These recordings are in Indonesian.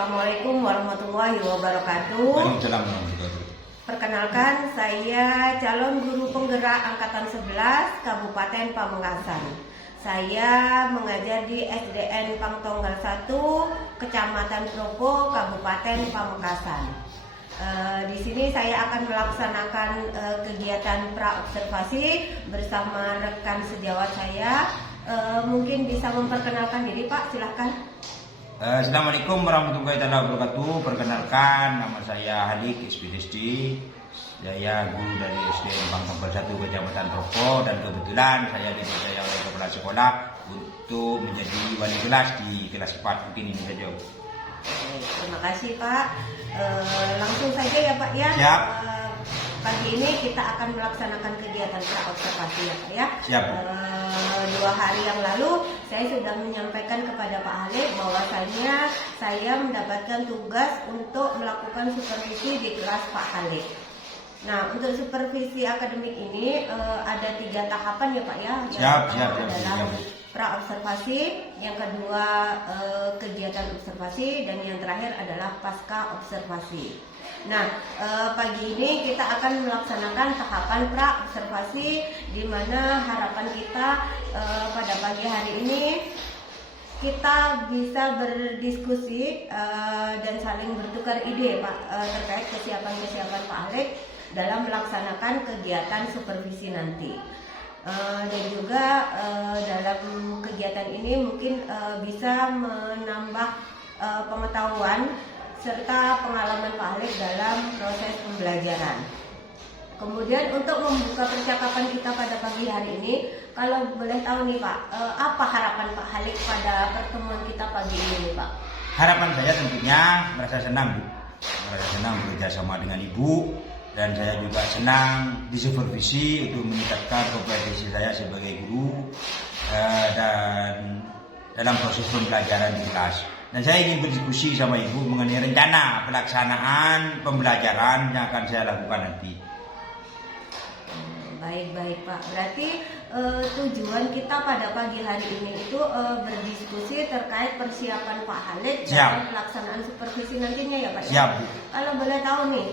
Assalamualaikum warahmatullahi wabarakatuh. Waalaikumsalam warahmatullahi wabarakatuh. Perkenalkan, saya calon guru penggerak Angkatan 11 Kabupaten Pamekasan. Saya mengajar di SDN Pangtonggal 1, Kecamatan Propo, Kabupaten Pamekasan. Di sini saya akan melaksanakan kegiatan pra-observasi bersama rekan sejawat saya. Mungkin bisa memperkenalkan diri, Pak, silahkan. Assalamualaikum warahmatullahi wabarakatuh. Perkenalkan, nama saya Halik SPDSD. Saya guru dari SDN Pangtonggal 1 Kecamatan Propo, dan kebetulan saya dipercaya oleh kepala sekolah untuk menjadi wali kelas di kelas 4 mungkin ini saja. Terima kasih, Pak. Langsung saja ya, Pak ya. Siap. Pagi ini kita akan melaksanakan kegiatan pra-observasi ya, Pak ya. Siap. 2 hari yang lalu saya sudah menyampaikan kepada Pak Halik bahwasanya saya mendapatkan tugas untuk melakukan supervisi di kelas Pak Halik. Nah, untuk supervisi akademik ini ada 3 tahapan ya, Pak ya. Siap. Adalah pra-observasi, yang kedua kegiatan observasi, dan yang terakhir adalah pasca observasi. Nah, pagi ini kita akan melaksanakan tahapan pra-observasi, di mana harapan kita pada pagi hari ini kita bisa berdiskusi dan saling bertukar ide, Pak, terkait kesiapan Pak Halik dalam melaksanakan kegiatan supervisi nanti. Dan juga dalam kegiatan ini mungkin bisa menambah pengetahuan serta pengalaman Pak Halik dalam proses pembelajaran. Kemudian untuk membuka percakapan kita pada pagi hari ini, kalau boleh tahu nih Pak, apa harapan Pak Halik pada pertemuan kita pagi ini, Pak? Harapan saya tentunya merasa senang, Bu. Merasa senang bekerja sama dengan Ibu, dan saya juga senang disupervisi untuk meningkatkan kompetensi saya sebagai guru dan dalam proses pembelajaran di kelas. Dan saya ingin berdiskusi sama Ibu mengenai rencana pelaksanaan pembelajaran yang akan saya lakukan nanti. Baik Pak, berarti tujuan kita pada pagi hari ini itu berdiskusi terkait persiapan Pak Halik dalam pelaksanaan supervisi nantinya ya Pak. Siap, Bu. Kalau boleh tahu nih,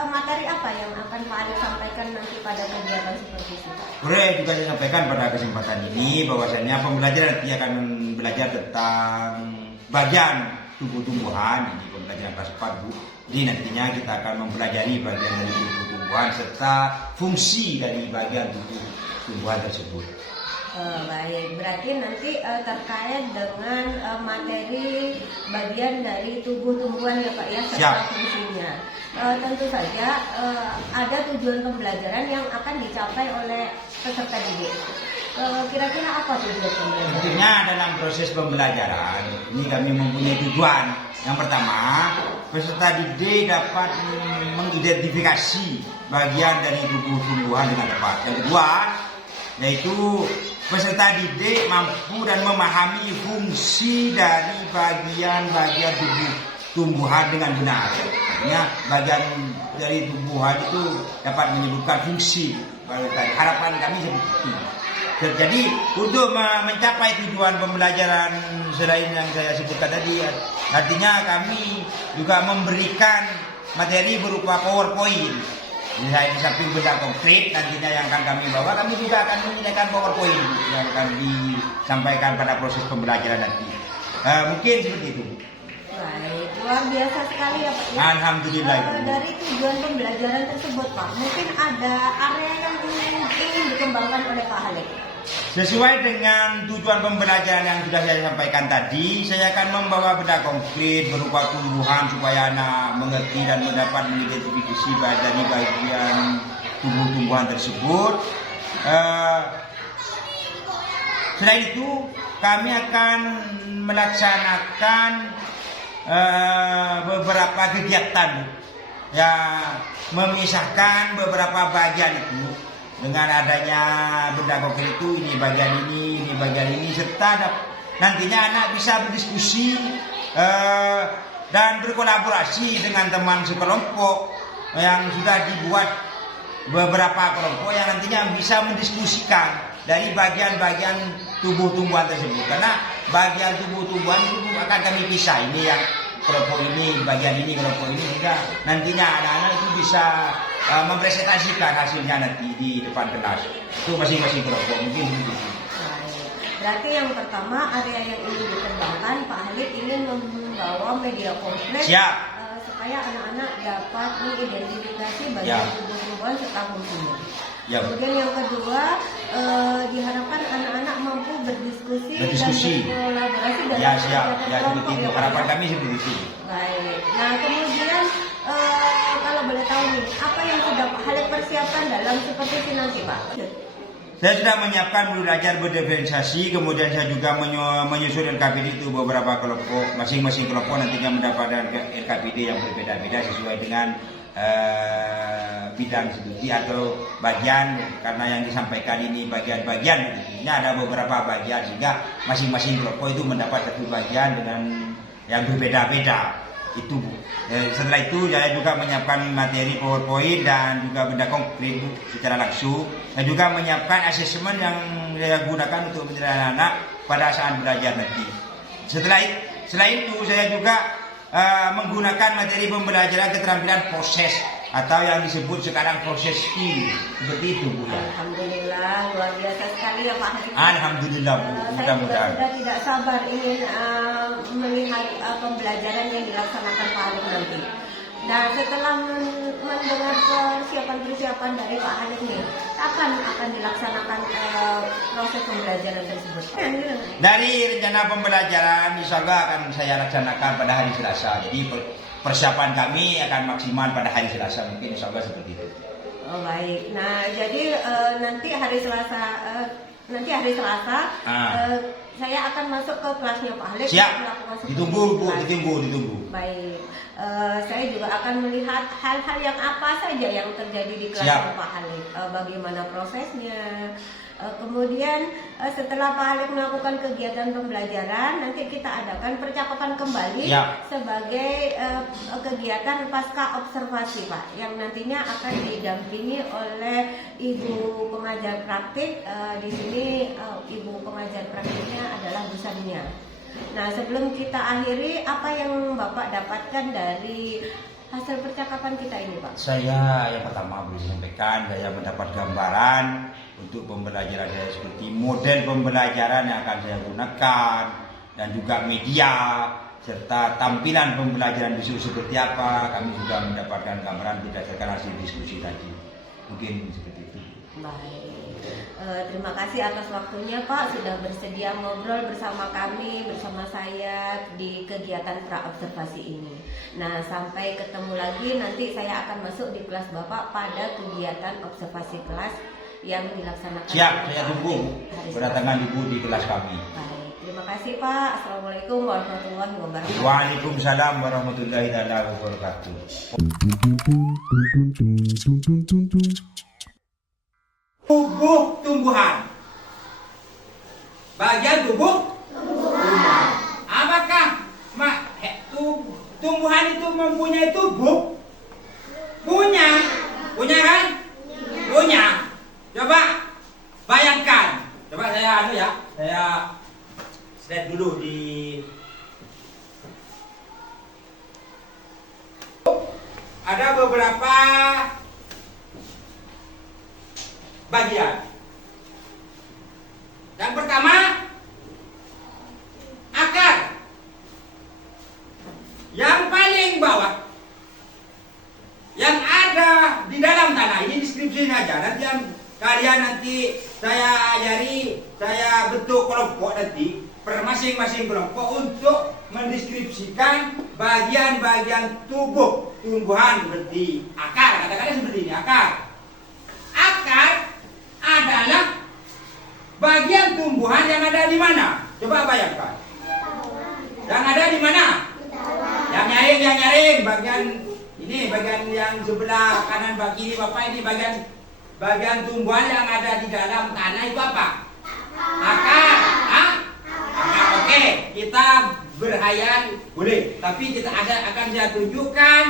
materi apa yang akan Pak Halik sampaikan nanti pada kegiatan supervisi Pak? Boleh juga saya sampaikan pada kesempatan ini bahwasanya pembelajaran nanti akan belajar tentang bagian tumbuh-tumbuhan, ini pembelajaran kelas 4, Bu. Jadi nantinya kita akan mempelajari bagian dari tumbuh-tumbuhan serta fungsi dari bagian tumbuhan tersebut. Baik, berarti nanti terkait dengan materi bagian dari tubuh tumbuhan ya Pak ya, serta fungsinya. Tentu saja ada tujuan pembelajaran yang akan dicapai oleh peserta didik. Kira-kira apa tujuan pembelajaran? Tentunya dalam proses pembelajaran ini kami mempunyai tujuan. Yang pertama, peserta didik dapat mengidentifikasi bagian dari tubuh tumbuhan dengan tepat. Yang kedua, yaitu peserta didik mampu dan memahami fungsi dari bagian-bagian tubuh tumbuhan dengan benar. Artinya bagian dari tumbuhan itu dapat menyebutkan fungsi. Harapan kami seperti itu. Jadi untuk mencapai tujuan pembelajaran selain yang saya sebutkan tadi, artinya kami juga memberikan materi berupa PowerPoint. Di samping benda konkret nantinya yang akan kami bawa, kami juga akan menyediakan PowerPoint yang akan disampaikan pada proses pembelajaran nanti. Mungkin seperti itu. Baik, luar biasa sekali ya Pak. Alhamdulillah. Dari tujuan pembelajaran tersebut Pak, mungkin ada area yang ingin dikembangkan oleh Pak Halik. Sesuai dengan tujuan pembelajaran yang sudah saya sampaikan tadi, saya akan membawa benda konkret berupa tumbuhan supaya anak mengerti dan mendapat mengidentifikasi dari bagian tumbuh-tumbuhan tersebut. Selain itu, kami akan melaksanakan beberapa kegiatan yang memisahkan beberapa bagian itu. Dengan adanya benda konkret itu, ini bagian ini, serta nantinya anak bisa berdiskusi dan berkolaborasi dengan teman sekelompok yang sudah dibuat beberapa kelompok yang nantinya bisa mendiskusikan dari bagian-bagian tubuh tumbuhan tersebut. Karena bagian tubuh tumbuhan itu akan kami pisah. Ini yang kelompok ini, bagian ini, kelompok ini, sehingga nantinya anak-anak itu bisa mempresentasikan hasilnya nanti di depan kelas. Itu masing-masing kelompok mungkin begitu. Berarti yang pertama area yang ingin dikembangkan, Pak Halid ingin membawa media kompleks supaya anak-anak dapat mengidentifikasi bagian tubuh-tubuhan serta fungsinya. Kemudian yang kedua, diharapkan anak-anak mampu berdiskusi dan berkolaborasi dalam kelompok. Itu harapan kami seperti itu. Baik. Nah kemudian kalau boleh tahu nih, apa yang sudah Pak Halid persiapkan dalam seperti ini nanti, Pak? Saya sudah menyiapkan belajar berdiferensiasi, kemudian saya juga menyusun LKPD itu beberapa kelompok, masing-masing kelompok nantinya mendapatkan LKPD yang berbeda-beda sesuai dengan bidang studi atau bagian, karena yang disampaikan ini bagian-bagian, ini ada beberapa bagian sehingga masing-masing kelompok itu mendapat satu bagian dengan yang berbeda-beda. Itu Bu. Setelah itu saya juga menyiapkan materi PowerPoint dan juga benda konkret Bu, secara langsung. Saya juga menyiapkan asesmen yang saya gunakan untuk menilai anak-anak pada saat belajar nanti. Selain itu saya juga menggunakan materi pembelajaran keterampilan proses atau yang disebut sekarang proses skill, seperti itu Bu ya. Alhamdulillah, luar biasa sekali ya Pak Halid. Alhamdulillah Bu, mudah-mudahan. Saya sudah tidak sabar ingin melihat pembelajaran yang dilaksanakan Pak Halid nanti. Nah setelah mendengar persiapan dari Pak Halid nih, kapan akan dilaksanakan proses pembelajaran tersebut? Dari rencana pembelajaran insya Allah akan saya laksanakan pada hari Selasa. Jadi persiapan kami akan maksimal pada hari Selasa, mungkin insya Allah seperti itu. Oh baik. Nah jadi nanti hari Selasa saya akan masuk ke kelasnya Pak Halid. Siap. Ditunggu Bu, ditunggu. Baik. Saya juga akan melihat hal-hal yang apa saja yang terjadi di kelasnya Pak Halid. Bagaimana prosesnya. Kemudian setelah Pak Halid melakukan kegiatan pembelajaran, nanti kita adakan percakapan kembali sebagai kegiatan pasca observasi Pak, yang nantinya akan didampingi oleh Ibu pengajar praktik. Di sini Ibu pengajar praktiknya adalah Bu Sania. Nah sebelum kita akhiri, apa yang Bapak dapatkan dari hasil percakapan kita ini Pak? Saya yang pertama boleh sampaikan, saya mendapat gambaran untuk pembelajaran saya seperti model pembelajaran yang akan saya gunakan dan juga media serta tampilan pembelajaran besok seperti apa. Kami juga mendapatkan gambaran berdasarkan hasil diskusi tadi. Mungkin seperti itu. Baik. Terima kasih atas waktunya Pak, sudah bersedia ngobrol bersama kami, bersama saya di kegiatan pra-observasi ini. Nah sampai ketemu lagi, nanti saya akan masuk di kelas Bapak pada kegiatan observasi kelas yang dilaksanakan. Siap, saya tunggu kedatangan Ibu di kelas kami. Baik, terima kasih Pak. Assalamualaikum warahmatullahi wabarakatuh. Waalaikumsalam warahmatullahi wabarakatuh. Tubuh tumbuhan. Bagian tubuh tumbuhan. Apakah tumbuhan itu mempunyai tubuh? Punya kan? Punya. Coba bayangkan. Coba saya slide dulu di ada beberapa bagian. Yang pertama, akar. Yang paling bawah, yang ada di dalam tanah. Ini deskripsinya aja. Nanti kalian nanti saya ajari, saya bentuk kelompok nanti per masing-masing kelompok untuk mendeskripsikan bagian-bagian tubuh tumbuhan seperti akar. Katakanlah seperti ini, akar. Akar adalah bagian tumbuhan yang ada di mana? Coba bayangkan. Yang ada di mana? Yang nyaring. Bagian ini, bagian yang sebelah kanan bagi ini Bapak, ini bagian tumbuhan yang ada di dalam tanah itu apa? Akar. Akar. Oke, kita berhayal boleh, tapi kita akan saya tunjukkan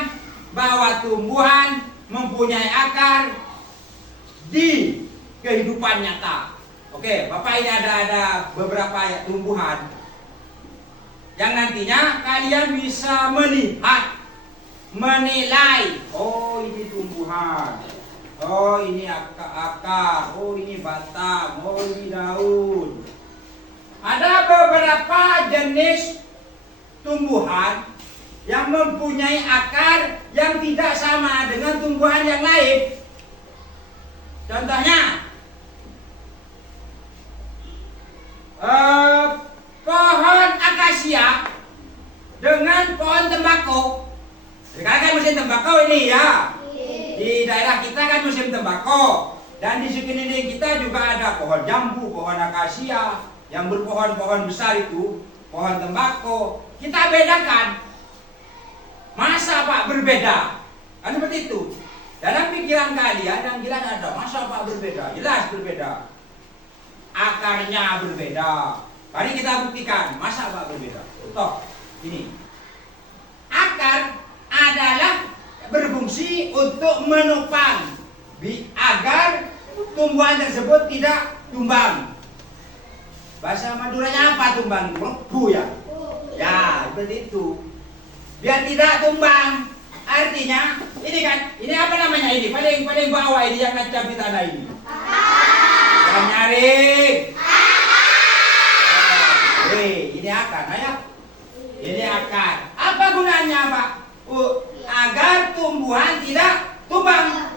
bahwa tumbuhan mempunyai akar di kehidupan nyata. Oke, Bapak, ini ada beberapa tumbuhan. yang nantinya kalian bisa melihat, menilai. Oh, ini tumbuhan. Oh, ini akar. Oh, ini batang. Oh, ini daun. Ada beberapa jenis tumbuhan yang mempunyai akar yang tidak sama dengan tumbuhan yang lain. Contohnya, pohon akasia dengan pohon tembakau. Sekarang kan musim tembakau ini ya. Di daerah kita kan musim tembakau. Dan di sekeliling kita juga ada pohon jambu, pohon akasia yang berpohon-pohon besar itu, pohon tembakau. Kita bedakan. Masa Pak berbeda? Kan seperti itu. Dalam pikiran kalian yang jelas ada, masa Pak berbeda? Jelas berbeda. Akarnya berbeda. Mari kita buktikan, masa Pak berbeda? Contoh, ini. Akar adalah berfungsi untuk menopang agar tumbuhan tersebut tidak tumbang. Bahasa Maduranya apa tumbang? Melebu ya? Ya, seperti itu. Biar tidak tumbang. Artinya, ini kan, ini apa namanya ini? Paling bawah ini yang nancap di tanah ini. Yang nyaring. Ini akar, nah ya. Ini akar. Apa gunanya Pak? Agar tumbuhan tidak tumbang.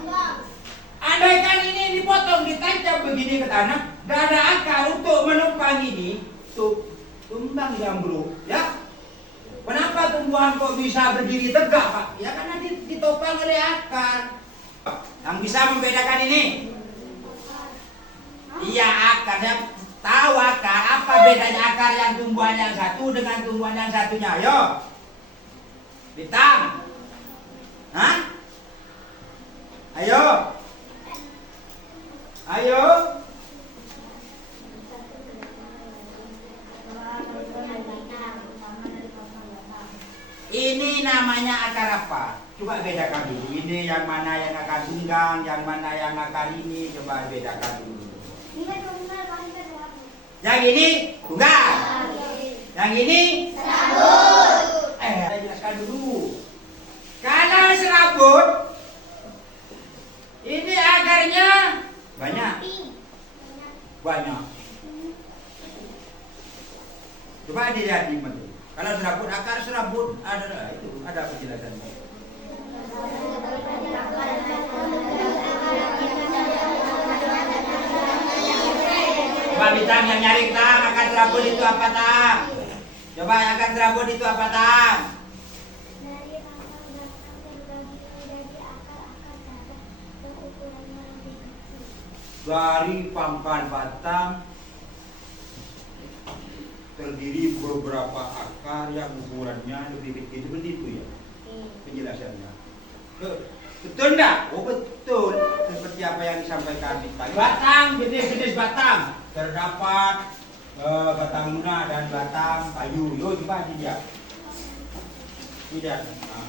Andaikan ini dipotong, ditancap begini ke tanah, dan ada akar untuk menopang ini, tumbang yang bro, ya. Kenapa tumbuhan kok bisa berdiri tegak Pak? Ya karena ditopang oleh akar. Yang bisa membedakan ini? Iya akarnya. Tahu akar, apa bedanya akar yang tumbuhan yang satu dengan tumbuhan yang satunya? Ayo. Bintang. Hah? Ayo. Ayo. Ini namanya akar apa? Coba bedakan dulu. Ini yang mana yang akar tunggang, yang mana yang akar ini. Coba bedakan dulu. Yang ini tunggang. Yang ini serabut. Saya jelaskan dulu. Kalau serabut, ini akarnya banyak. Banyak. Coba dilihat di mana. Kalau serabut, akar serabut ada penjelasannya. Coba Bintang yang nyari Tang, akar serabut itu apa Tang? Coba akar serabut itu apa Tang? Dari pangkal batang terdiri beberapa akar yang ukurannya lebih kecil, seperti itu ya penjelasannya. Betul enggak? Oh betul. Seperti apa yang disampaikan Bintang. Batang, jenis-jenis batang terdapat batang lunak dan batang kayu. Yo coba dilihat. Tidak. Nah.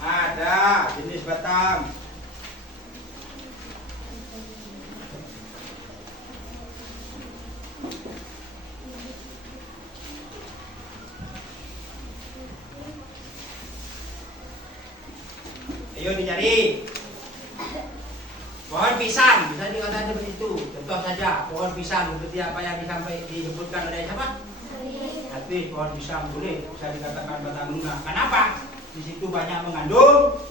Ada jenis batang. Ayo dicari. Pohon pisang bisa dikatakan seperti itu. Contoh saja pohon pisang seperti apa yang disebutkan oleh siapa? Tapi pohon pisang boleh bisa dikatakan batang lunak. Kenapa? Di situ banyak mengandung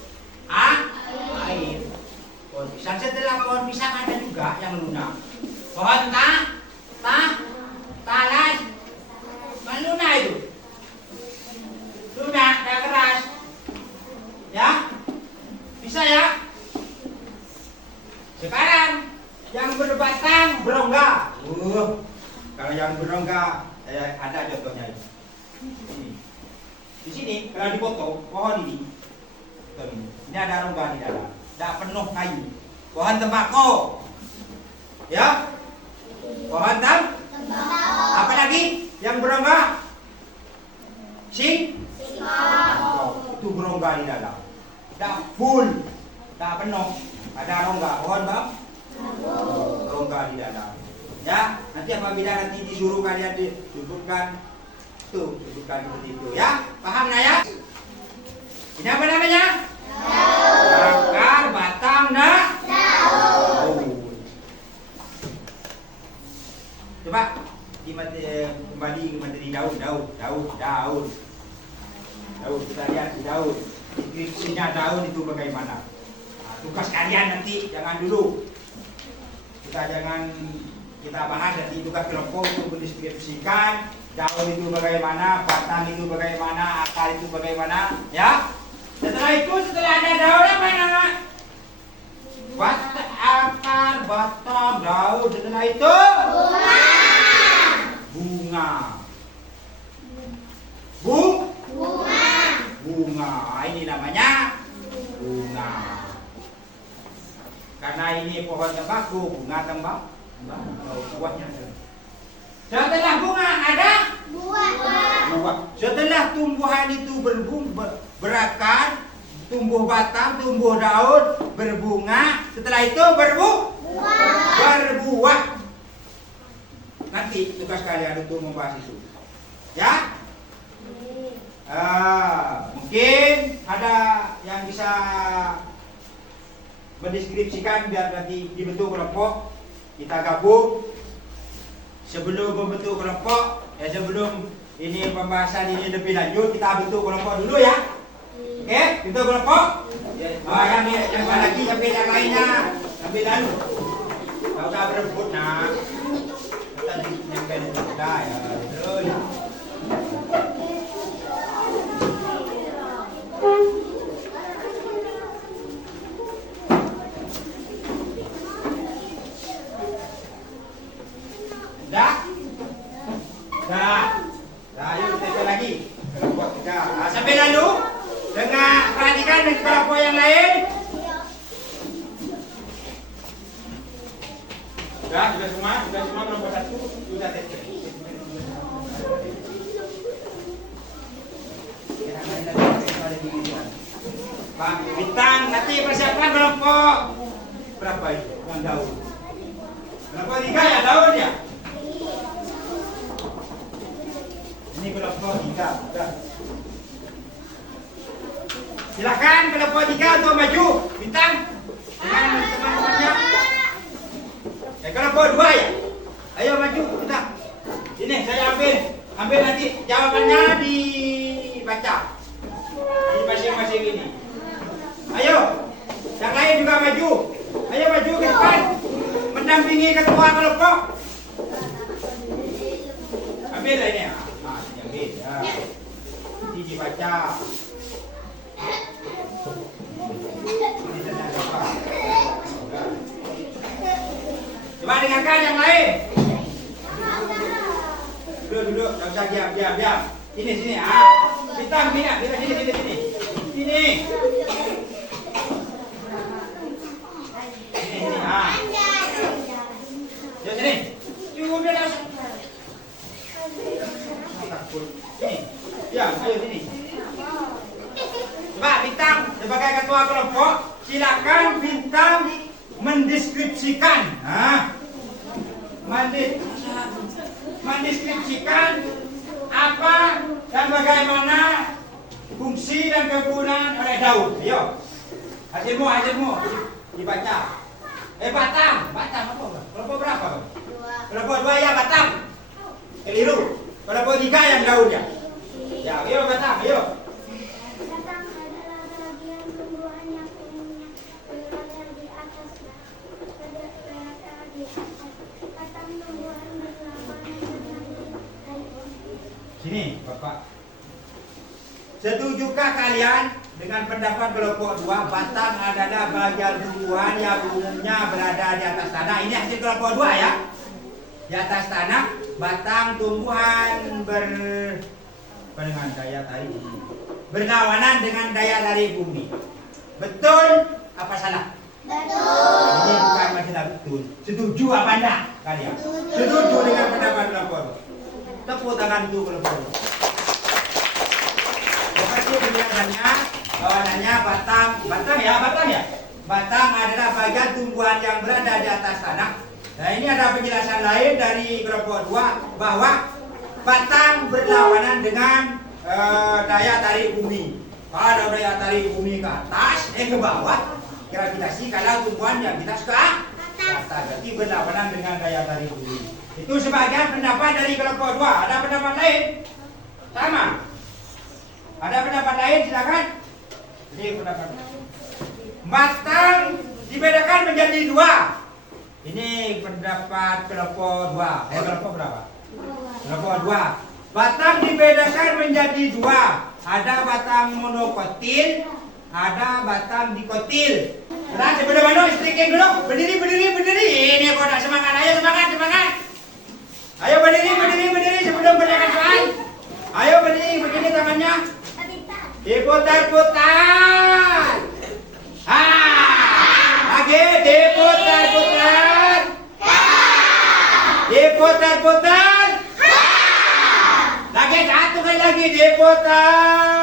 air. Pohon pisang, setelah pohon pisang ada juga yang lunak. Pohon talas, lunak itu. Lunak, tidak keras. Ya? Bisa ya? Sekarang yang berbatang berongga. Kalau yang berongga ada contohnya ini. Di sini kalau dipotong pohon ini ada rongga di dalam, tidak penuh kayu. Pohon tembakau, ya? Pohon tembakau. Apa lagi yang berongga? Itu berongga di dalam. Tidak full, tidak penuh, ada rongga. Pohon bang, rongga di dalam, ya. Nanti apabila nanti disuruh kalian disebutkan tuh, sebutkan seperti itu ya. Paham ya? Ini apa namanya? Akar, batang, daun. Coba kembali ke materi daun. Kita lihat di daun. Deskripsinya daun itu bagaimana? Nah, tugas kalian nanti jangan dulu. Kita bahas nanti tugas kelompok untuk mendeskripsikan daun itu bagaimana, batang itu bagaimana, akar itu bagaimana, ya. Setelah ada daun apa nama? Akar, batang, daun. Setelah itu bunga. Bunga. Ini namanya bunga. Karena ini pohon tembakau, bunga tembakau. Buahnya. Setelah bunga ada buah. Setelah tumbuhan itu berakar, tumbuh batang, tumbuh daun, berbunga. Setelah itu berbuah. Nanti tugas kalian untuk membahas itu. Ya? Mungkin ada yang bisa mendeskripsikan biar nanti dibentuk kelompok. Kita gabung. Sebelum membentuk kelompok, sebelum ini pembahasan ini lebih lanjut, kita bentuk kelompok dulu ya. Oke, bentuk kelompok. Yang lagi sampai yang lainnya sampai lalu. Kalau udah berebut nak, kita nyampe sudah ya. Terus. Yuk kita lagi kelompok 3. Sampai lalu dengan perhatikan dengan kelompok yang lain. Sudah semua kelompok 1 sudah tes. Pak Bintang nanti persiapkan kelompok berapa itu? Yang daun. Kelompok 3 ya daun ya. Ini kelompok 3. Silakan kelompok 3 untuk maju. Bintang dengan teman-temannya. Kelompok 2 ya. Ayo maju kita. Sini saya ambil nanti jawabannya dibaca di masing-masing ini. Ayo, yang lain juga maju. Ayo maju ke depan, mendampingi ketua kelompok. Ambil lah ini. Ambil ya. Nanti dibaca. Coba dengarkan yang lain. Duduk, tak usah diam. Sini. Bintang sini. Sini. Jom sini. Sudah dah. Sini. Ya, ayo sini. Coba Bintang sebagai ketua kelompok, silakan Bintang mendeskripsikan. Mendeskripsikan apa dan bagaimana fungsi dan kegunaan oleh daun. Ayo. Hasilmu dibaca. Batang apa? Kelompok berapa? Kelompok 2 ya batang. Keliru. Kelompok 3 yang daunnya. Ya, ayo batang, ayo. Batang adalah bagian tumbuhan yang umumnya berada di atas batang tumbuhan bersama dari Sini, Bapak. Setujukah kalian dengan pendapat kelompok 2 batang adalah bagian tumbuhan yang umumnya berada di atas tanah? Ini hasil kelompok 2 ya. Di atas tanah, batang tumbuhan dengan daya tarik berlawanan dengan daya tarik bumi. Betul apa salah? Betul. Ini bukan masalah betul. Setuju apa enggak kalian? Setuju dengan pendapat kelompok 2. Tepuk tangan untuk kelompok 2. Seperti penjelasannya, batang ya. Batang adalah bagian tumbuhan yang berada di atas tanah Nah ini ada penjelasan lain dari kelompok 2 bahwa batang berlawanan dengan daya tarik bumi. Kalau daya tarik bumi ke atas, ke bawah, gravitasi kalau tumbuhan diaktivitas ke atas, berarti berlawanan dengan daya tarik bumi. Itu sebagian pendapat dari kelompok 2. Ada pendapat lain? Sama. Ada pendapat lain? Silakan. Ini pendapat. Batang dibedakan menjadi 2. Ini pendapat kelompok 2. Kelompok berapa? Kelompok 2. Batang dibedakan menjadi 2. Ada batang monokotil, ada batang dikotil. Nah, sebelum mana istrikin dulu. Berdiri. Ini kok nak semangat. Ayo semangat. Ayo berdiri sebelum berdekat soal. Ayo berdiri, begini tangannya. Diputar-putar. Lagi diputar-putar. Diputar-putar. Lagi satu kali lagi diputar.